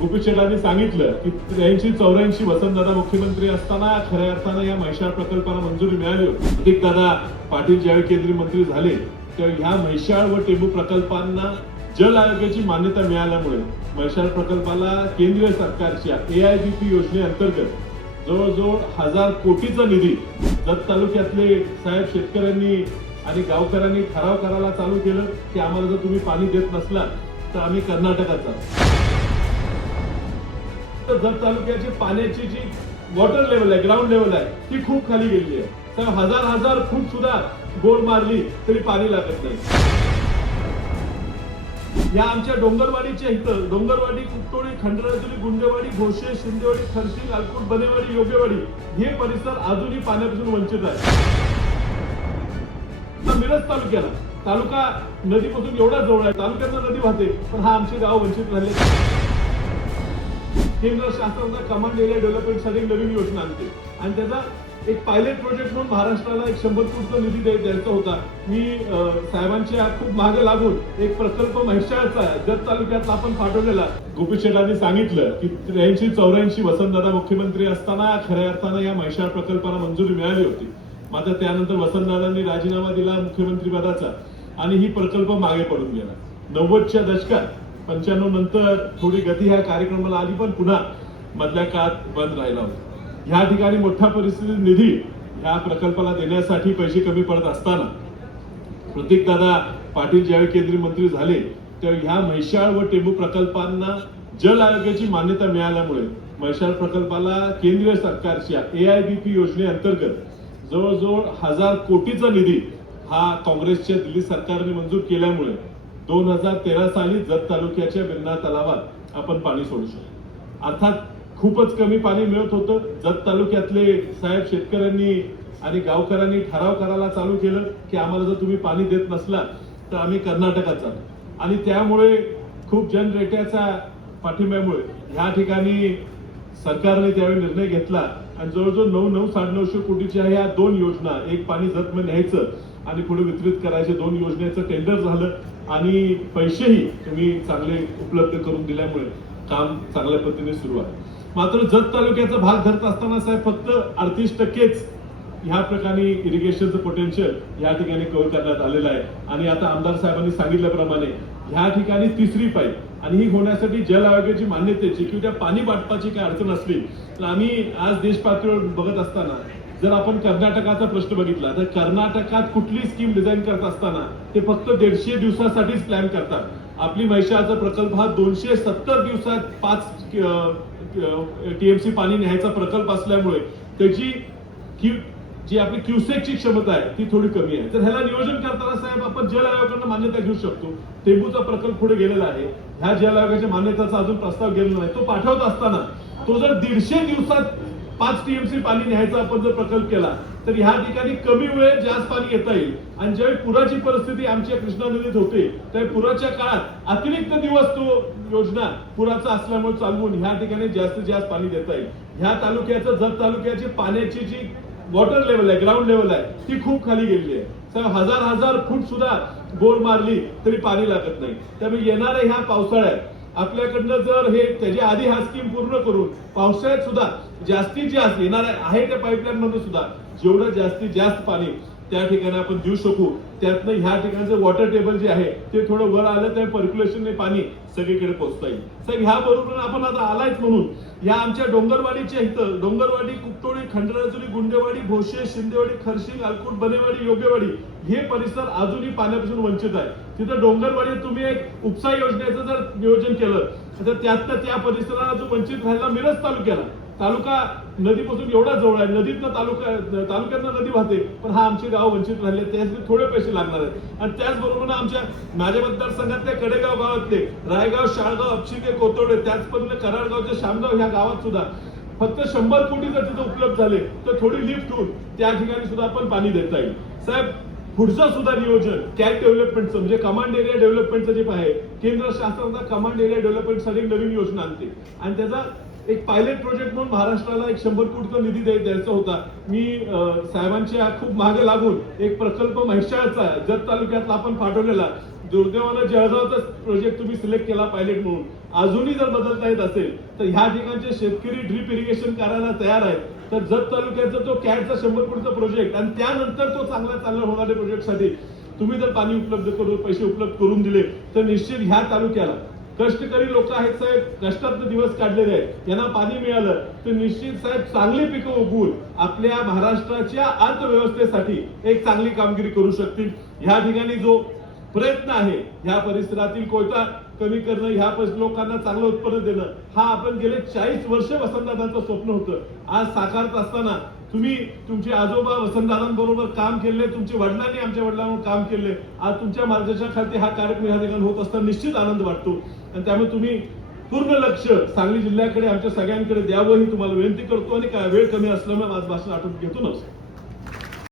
गोपी शेटांनी सांगितलं की 83-84 वसंतदादा मुख्यमंत्री असताना खऱ्या अर्थानं या म्हैसाळ प्रकल्पाला मंजुरी मिळाली होती. प्रतीकदादा पाटील ज्यावेळी केंद्रीय मंत्री झाले तेव्हा ह्या म्हैसाळ व टेंभू प्रकल्पांना जल आयोगाची मान्यता मिळाल्यामुळे म्हैसाळ प्रकल्पाला केंद्रीय सरकारच्या AIBP योजनेअंतर्गत जवळजवळ 1000 कोटीचा निधी जत तालुक्यातले साहेब शेतकऱ्यांनी आणि गावकऱ्यांनी ठराव करायला चालू केलं की आम्हाला जर तुम्ही पाणी देत नसला तर आम्ही कर्नाटकात जाऊ. जत तालुक्याची पाण्याची जी वॉटर लेवल आहे, ग्राउंड लेवल आहे, ती खूप खाली गेली आहे. तर हजार फूट सुद्धा बोर मारली तरी पाणी लागत नाही. या आमच्या डोंगरवाडीच्या इथं डोंगरवाडी, कुपटोळी, खंडराजुरी, गुंडेवाडी, घोषे, शिंदेवाडी, खरशी, लालकोट, बनेवाडी, योगेवाडी हे परिसर अजूनही पाण्यापासून वंचित आहे. मिरज तालुका नदीपासून एवढा जवळ आहे, तालुक्यात नदी वाहते, पण हा आमचे गाव वंचित राहिले. केंद्र शासनाचा कमांड एरिया डेव्हलपमेंटसाठी नवीन योजना आणते आणि त्याचा एक पायलट प्रोजेक्ट म्हणून महाराष्ट्राला 100 कोटीचा निधी द्यायचा होता. मी साहेबांच्या खूप मागे लागून एक प्रकल्प म्हैसाळचा जत तालुक्यात आपण पाठवलेला. गोपी शेटांनी सांगितलं की 83-84 वसंतदादा मुख्यमंत्री असताना खऱ्या अर्थानं या म्हैसाळ प्रकल्पाला मंजुरी मिळाली होती. मात्र त्यानंतर वसंतदादांनी राजीनामा दिला मुख्यमंत्री पदाचा आणि ही प्रकल्प मागे पडून गेला. 90च्या दशकात 95 नंतर थोडी गती ह्या कार्यक्रमाला आली, पण पुन्हा मधल्या काळात बंद राहिला होता. ह्या ठिकाणी मोठ्या परिस्थितीत निधी ह्या प्रकल्पाला देण्यासाठी पैसे कमी पडत असताना प्रतीकदादा पाटील ज्यावेळी केंद्रीय मंत्री झाले तेव्हा ह्या म्हैसाळ व टेंभू प्रकल्पांना जल आयोगाची मान्यता मिळाल्यामुळे म्हैसाळ प्रकल्पाला केंद्रीय सरकारच्या AIBP योजनेअंतर्गत जवळजवळ 1000 कोटीचा निधी हा काँग्रेसच्या दिल्ली सरकारने मंजूर केल्यामुळे 2013 साली जत तालुक्याच्या बिरनाळ तलावात आपण पाणी सोडू शकतो. अर्थात खूपच कमी पाणी मिळत होतं. जत तालुक्यातले साहेब शेतकऱ्यांनी आणि गावकऱ्यांनी ठराव करायला चालू केलं की आम्हाला जर तुम्ही पाणी देत नसला तर आम्ही कर्नाटकात जाऊ. आणि त्यामुळे खूप जनरेट्याच्या पाठिंब्यामुळे ह्या ठिकाणी सरकारने त्यावेळी निर्णय घेतला आणि जवळजवळ 900-950 कोटीच्या ह्या 2 योजना, एक पाणी जत मध्ये न्यायचं आणि पुढे वितरित करायचे 2 योजनेचं टेंडर झालं आणि पैसेही तुम्ही चांगले उपलब्ध करून दिल्यामुळे काम चांगल्या पद्धतीने सुरू आहे. मात्र जत तालुक्याचा भाग धरत असताना साहेब फक्त 38%च ह्या प्रकारे इरिगेशनचं पोटेन्शियल या ठिकाणी कव्हर करण्यात आलेलं आहे. आणि आता आमदार साहेबांनी सांगितल्याप्रमाणे ह्या ठिकाणी तिसरी पाईप आणि ही होण्यासाठी जल आयोगाची मान्यतेची किंवा त्या पाणी वाटपाची काय अडचण असली तर आम्ही आज देश पातळीवर बघत असताना जर आपण कर्नाटकाचा प्रश्न बघितला तर कर्नाटकात कुठली स्कीम डिझाईन करत असताना ते फक्त 150 दिवसासाठीच प्लॅन करतात. आपली म्हैसाळचा प्रकल्प हा 270 दिवसात 5 TMC पाणी न्यायचा प्रकल्प असल्यामुळे त्याची जी आपली क्युसेकची क्षमता आहे ती थोडी कमी आहे. तर ह्याला नियोजन करताना साहेब आपण जल आयोगाकडून मान्यता घेऊ शकतो. टेंभूचा प्रकल्प पुढे गेलेला आहे. ह्या जल आयोगाच्या मान्यतेचा अजून प्रस्ताव गेलेला नाही. तो पाठवत असताना तो जर 150 दिवसात 5 TMC पाणी न्यायचा आपण जर प्रकल्प केला तर ह्या ठिकाणी कमी वेळेत जास्त पाणी येता येईल. आणि ज्यावेळी पुराची परिस्थिती आमच्या कृष्णा नदीत होते त्यावेळी पुराच्या काळात अतिरिक्त दिवस तो योजना पुराचा असल्यामुळे चालवून ह्या ठिकाणी जास्तीत जास्त पाणी देता येईल. ह्या तालुक्याचं जत तालुक्याची पाण्याची जी वॉटर लेवल आहे, ग्राउंड लेवल आहे, ती खूप खाली गेली आहे. तर हजार फूट सुद्धा बोर मारली तरी पाणी लागत नाही. त्यामुळे येणाऱ्या ह्या पावसाळ्यात आपल्याकडनं जर हे त्याच्या आधी हा स्कीम पूर्ण करून पावसाळ्यात सुद्धा जास्तीत जास्त येणार आहे त्या पाईपलाईन मध्ये सुद्धा जेवढं जास्तीत जास्त पाणी त्या ठिकाणी आपण देऊ शकू त्यातनं ह्या ठिकाणचं वॉटर टेबल जे आहे ते थोडं वर आलं तर पर्क्युलेशनने पाणी सगळीकडे पोहोचता येईल. साहेब ह्या बरोबर आपण आता आलायच म्हणून या आमच्या डोंगरवाडीच्या इथं डोंगरवाडी, कुपटोळी, खंडराजुरी, गुंडेवाडी, घोषे, शिंदेवाडी, खरशी, लालकोट, बनेवाडी, योगेवाडी हे परिसर अजूनही पाण्यापासून वंचित आहे. तिथं डोंगरवाडीत तुम्ही एक उपसा योजनेचं जर नियोजन केलं तर त्यातनं त्या परिसराला जो वंचित राहिला मिरज तालुका नदीपासून एवढा जवळ आहे, नदीतनं तालुक्यातनं नदी वाहते, पण हा आमचे गाव वंचित राहिले. त्यासाठी थोडे पैसे लागणार आहेत. आणि त्याचबरोबर आमच्या माझ्या मतदारसंघातल्या कडेगाव गावातले रायगाव, शाळगाव, अपशिके, कोतोडे, त्याचबरोबर कराडगावच्या शामगाव ह्या गावात सुद्धा फक्त 100 कोटी जर तिथं उपलब्ध झाले तर थोडी लिफ्ट होऊन त्या ठिकाणी सुद्धा आपण पाणी देता येईल. साहेब पुढचं सुद्धा नियोजन कॅट डेव्हलपमेंटचं म्हणजे कमांड एरिया डेव्हलपमेंटचं जे आहे केंद्र शासनाचा कमांड एरिया डेव्हलपमेंटसाठी नवीन योजना आणते आणि त्याचा एक पायलट प्रोजेक्ट म्हणून महाराष्ट्राला 100 कोटीचा निधी द्यायचा होता. मी साहेबांच्या खूप मागे लागून एक प्रकल्प म्हैसाळचा जत तालुक्यातला आपण पाठवलेला. दुर्दैवानं जळगावचाच प्रोजेक्ट तुम्ही सिलेक्ट केला पायलट म्हणून, अजूनही जर बदलता येत असेल तर ह्या ठिकाणचे शेतकरी ड्रीप इरिगेशन करायला तयार आहेत. तर जत तालुक्याचा तो कॅटचा 100 कोटीचा प्रोजेक्ट आणि त्यानंतर तो चांगला होणाऱ्या प्रोजेक्टसाठी तुम्ही जर पाणी उपलब्ध करून पैसे उपलब्ध करून दिले तर निश्चित ह्या तालुक्याला कष्टकरी लोक आहेत साहेब, कष्टात दिवस काढलेले आहेत, यांना पाणी मिळालं तर निश्चित साहेब चांगली पिकं उगवून आपल्या महाराष्ट्राच्या अर्थव्यवस्थेसाठी एक चांगली कामगिरी करू शकतील. ह्या ठिकाणी जो प्रयत्न आहे ह्या परिसरातील कोयता कमी करणं, ह्या लोकांना चांगलं उत्पन्न देणं, हा आपण गेले 40 वर्ष वसंतदादांचं स्वप्न होतं. आज साकारत असताना तुम्ही तुमचे आजोबा वसंतदादांबरोबर काम केले, तुमच्या वडिलांनी आमच्या वडिलांवर काम केले, आज तुमच्या मार्गदर्शनाखाली हा कार्यक्रम या ठिकाणी होत असताना निश्चित आनंद वाटतो. आणि त्यामुळे तुम्ही पूर्ण लक्ष सांगली जिल्ह्याकडे आमच्या सगळ्यांकडे द्यावं ही तुम्हाला विनंती करतो. आणि काय वेळ कमी असल्यामुळे माझं भाषण आटोप घेतो. नमस्कार.